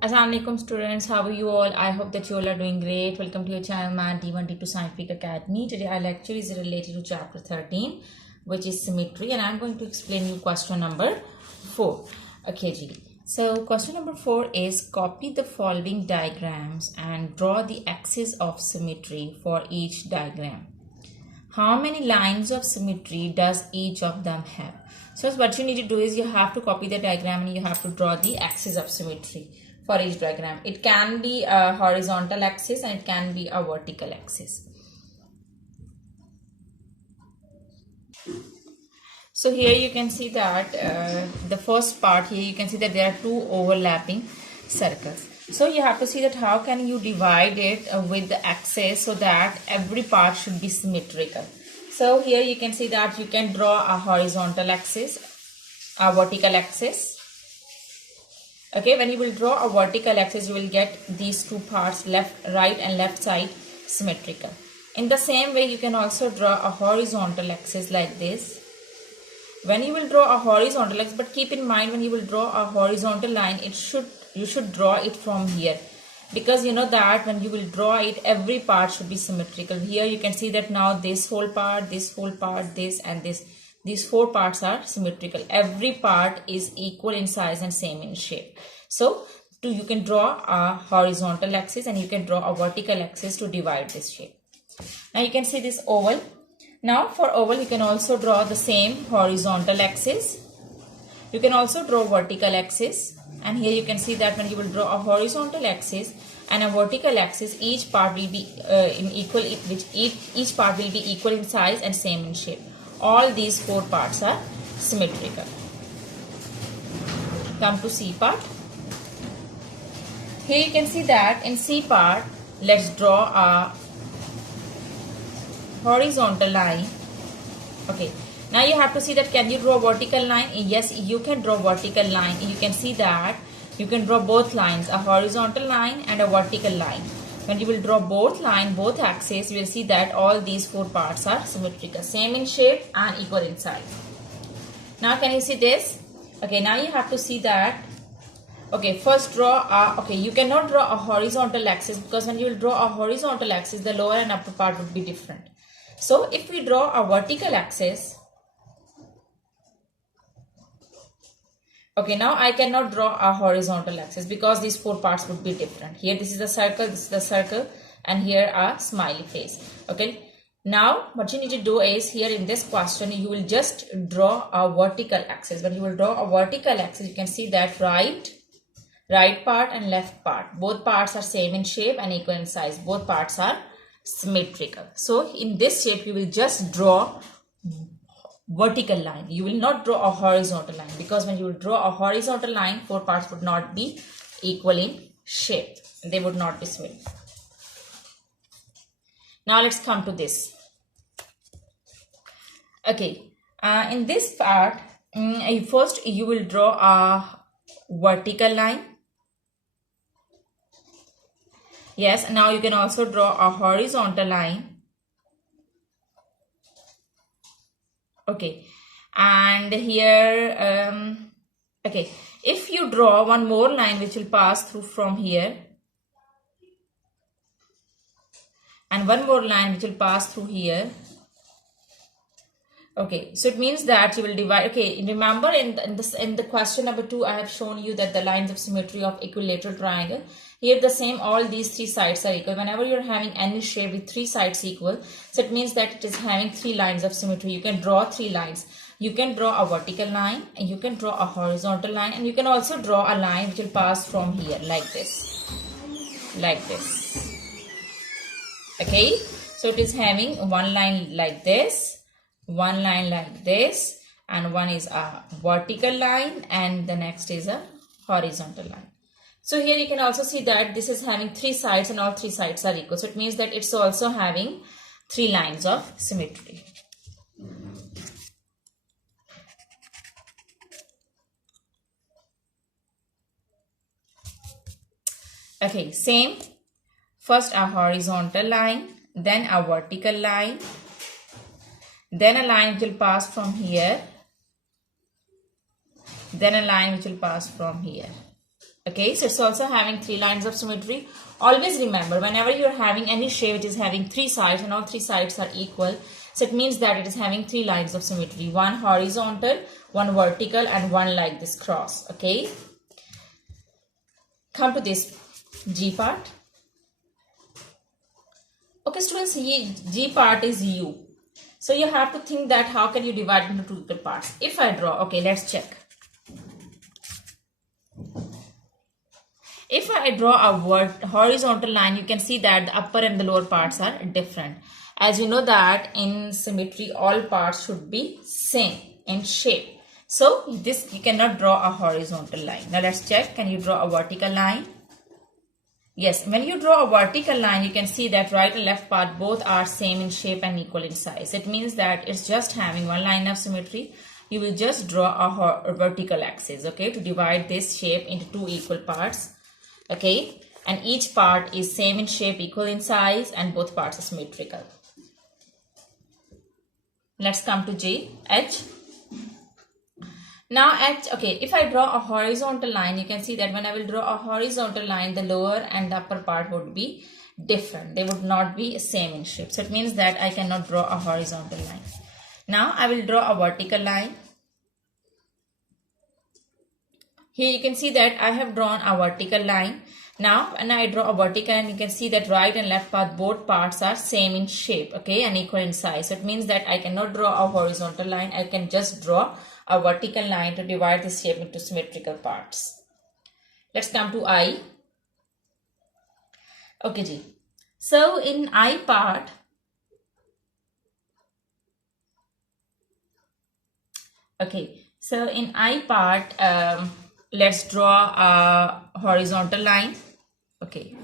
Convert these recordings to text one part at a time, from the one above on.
Assalamualaikum students, how are you all? I hope that you all are doing great. Welcome to your channel Math D1 D2 Scientific Academy. Today our lecture is related to chapter 13, which is symmetry, and I'm going to explain you question number 4. Okay, G. So question number 4 is copy the following diagrams and draw the axis of symmetry for each diagram. How many lines of symmetry does each of them have? So what you need to do is you have to copy the diagram and you have to draw the axis of symmetry for each diagram. It can be a horizontal axis and it can be a vertical axis. So here you can see that the first part here you can see that there are two overlapping circles. So you have to see that how can you divide it with the axis so that every part should be symmetrical. So here you can see that you can draw a horizontal axis, a vertical axis. Okay, when you will draw a vertical axis, you will get these two parts, right and left side, symmetrical. In the same way, you can also draw a horizontal axis like this. When you will draw a horizontal axis, but keep in mind when you will draw a horizontal line, you should draw it from here, because you know that when you will draw it, every part should be symmetrical. Here you can see that now this whole part, this and this, these four parts are symmetrical. Every part is equal in size and same in shape. So you can draw a horizontal axis and you can draw a vertical axis to divide this shape. Now you can see this oval. Now for oval you can also draw the same horizontal axis. You can also draw vertical axis, and here you can see that when you will draw a horizontal axis and a vertical axis, each part will be each part will be equal in size and same in shape. All these four parts are symmetrical. Come to C part. Here you can see that in C part, let's draw a horizontal line. Okay, now you have to see that can you draw a vertical line? Yes, you can draw vertical line. You can see that you can draw both lines, a horizontal line and a vertical line. When you will draw both line, both axes, you will see that all these four parts are symmetrical, same in shape and equal in size. Now can you see this? Okay, now you have to see that. Okay, first draw okay, you cannot draw a horizontal axis, because when you will draw a horizontal axis, the lower and upper part would be different. So if we draw a vertical axis, okay, now I cannot draw a horizontal axis because these four parts would be different. Here this is a circle, this is the circle, and here a smiley face. Okay, now what you need to do is here in this question you will just draw a vertical axis. When you will draw a vertical axis, you can see that right part and left part, both parts are same in shape and equal in size. Both parts are symmetrical. So in this shape you will just draw vertical line. You will not draw a horizontal line, because when you will draw a horizontal line, four parts would not be equal in shape. They would not be smooth. Now let's come to this. Okay, in this part, first you will draw a vertical line. Yes, now you can also draw a horizontal line. Okay, and here, okay, if you draw one more line which will pass through from here, and one more line which will pass through here. Okay, so it means that you will divide. Okay, remember in the question number 2, I have shown you that the lines of symmetry of equilateral triangle. Here the same, all these three sides are equal. Whenever you're having any shape with three sides equal, so it means that it is having three lines of symmetry. You can draw three lines. You can draw a vertical line, and you can draw a horizontal line, and you can also draw a line which will pass from here like this. Like this. Okay, so it is having one line like this, one line like this, and one is a vertical line, and the next is a horizontal line. So here you can also see that this is having three sides and all three sides are equal. So it means that it's also having three lines of symmetry. Okay, same. First a horizontal line, then a vertical line, then a line which will pass from here, then a line which will pass from here. Okay, so it's also having 3 lines of symmetry. Always remember, whenever you're having any shape which is having 3 sides and all 3 sides are equal, so it means that it is having 3 lines of symmetry. One horizontal, one vertical, and one like this cross. Okay. Come to this G part. Okay, students, G part is U. So you have to think that how can you divide it into 2 equal parts. If I draw, okay, let's check. If I draw a horizontal line, you can see that the upper and the lower parts are different. As you know that in symmetry, all parts should be same in shape. So this, you cannot draw a horizontal line. Now let's check. Can you draw a vertical line? Yes, when you draw a vertical line, you can see that right and left part both are same in shape and equal in size. It means that it's just having one line of symmetry. You will just draw a vertical axis, okay, to divide this shape into 2 equal parts. Okay, and each part is same in shape, equal in size, and both parts are symmetrical. Let's come to J, H. Now H, okay, if I draw a horizontal line, you can see that when I will draw a horizontal line, the lower and the upper part would be different. They would not be same in shape. So it means that I cannot draw a horizontal line. Now I will draw a vertical line. Here you can see that I have drawn a vertical line. Now when I draw a vertical line, you can see that right and left part, both parts are same in shape, okay, and equal in size. So it means that I cannot draw a horizontal line. I can just draw a vertical line to divide this shape into symmetrical parts. Let's come to I. Okay, Ji. So in I part, okay, so in I part, let's draw a horizontal line. Okay.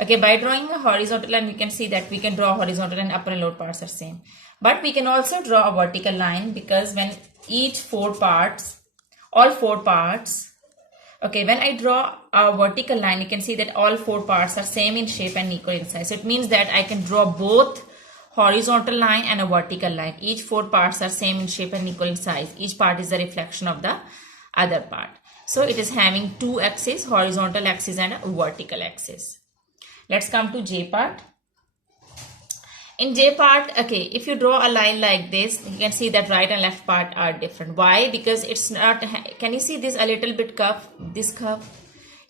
Okay, by drawing a horizontal line, we can see that we can draw a horizontal line, upper and lower parts are same. But we can also draw a vertical line, because when each 4 parts, all 4 parts, okay, when I draw a vertical line, you can see that all 4 parts are same in shape and equal in size. So it means that I can draw both horizontal line and a vertical line. Each 4 parts are same in shape and equal in size. Each part is a reflection of the other part. So it is having 2 axes, horizontal axis and a vertical axis. Let's come to J part. In J part, okay, if you draw a line like this, you can see that right and left part are different. Why? Because it's not, can you see this a little bit curve, this curve?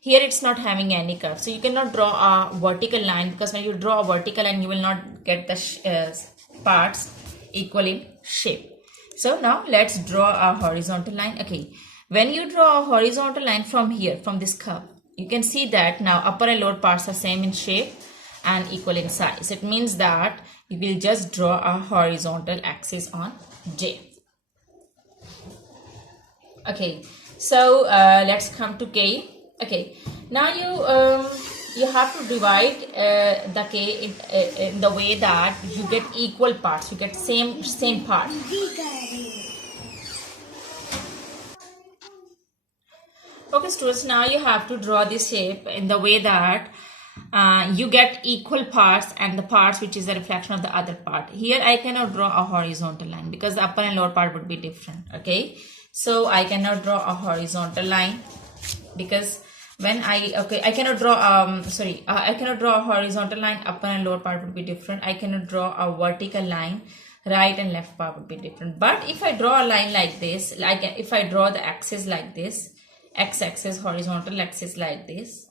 Here it's not having any curve. So you cannot draw a vertical line, because when you draw a vertical line, you will not get the parts equal in shape. So now let's draw a horizontal line. Okay. When you draw a horizontal line from here, from this curve, you can see that now upper and lower parts are same in shape and equal in size. It means that you will just draw a horizontal axis on J. Okay, so let's come to K. Okay, now you have to divide the K in the way that you get equal parts. You get same part. Okay, students, now you have to draw this shape in the way that you get equal parts and the parts which is a reflection of the other part. Here I cannot draw a horizontal line because the upper and lower part would be different. Okay, so I cannot draw a horizontal line because when I cannot draw I cannot draw a horizontal line. Upper and lower part would be different. I cannot draw a vertical line. Right and left part would be different. But if I draw a line like this, like if I draw the axis like this, x-axis, horizontal axis like this,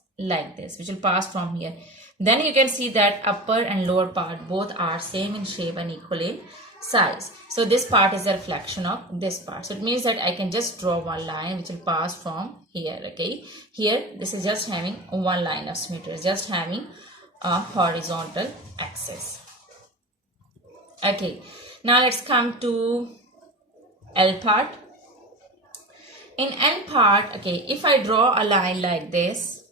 which will pass from here, then you can see that upper and lower part both are same in shape and equal in size. So this part is a reflection of this part. So it means that I can just draw one line which will pass from here. Okay, here this is just having one line of symmetry, just having a horizontal axis. Okay, now let's come to L part. In L part, okay, if I draw a line like this,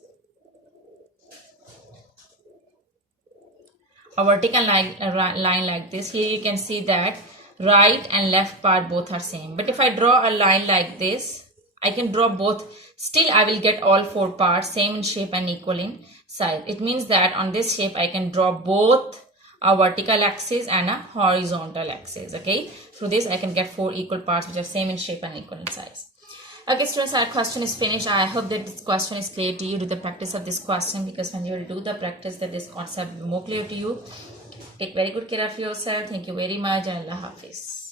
a vertical line like this, here you can see that right and left part both are same. But if I draw a line like this, I can draw both. Still, I will get all 4 parts same in shape and equal in size. It means that on this shape, I can draw both a vertical axis and a horizontal axis. Okay, through this, I can get 4 equal parts which are same in shape and equal in size. Okay, students, our question is finished. I hope that this question is clear to you. Do the practice of this question, because when you will do the practice, that this concept will be more clear to you. Take very good care of yourself. Thank you very much, and Allah Hafiz.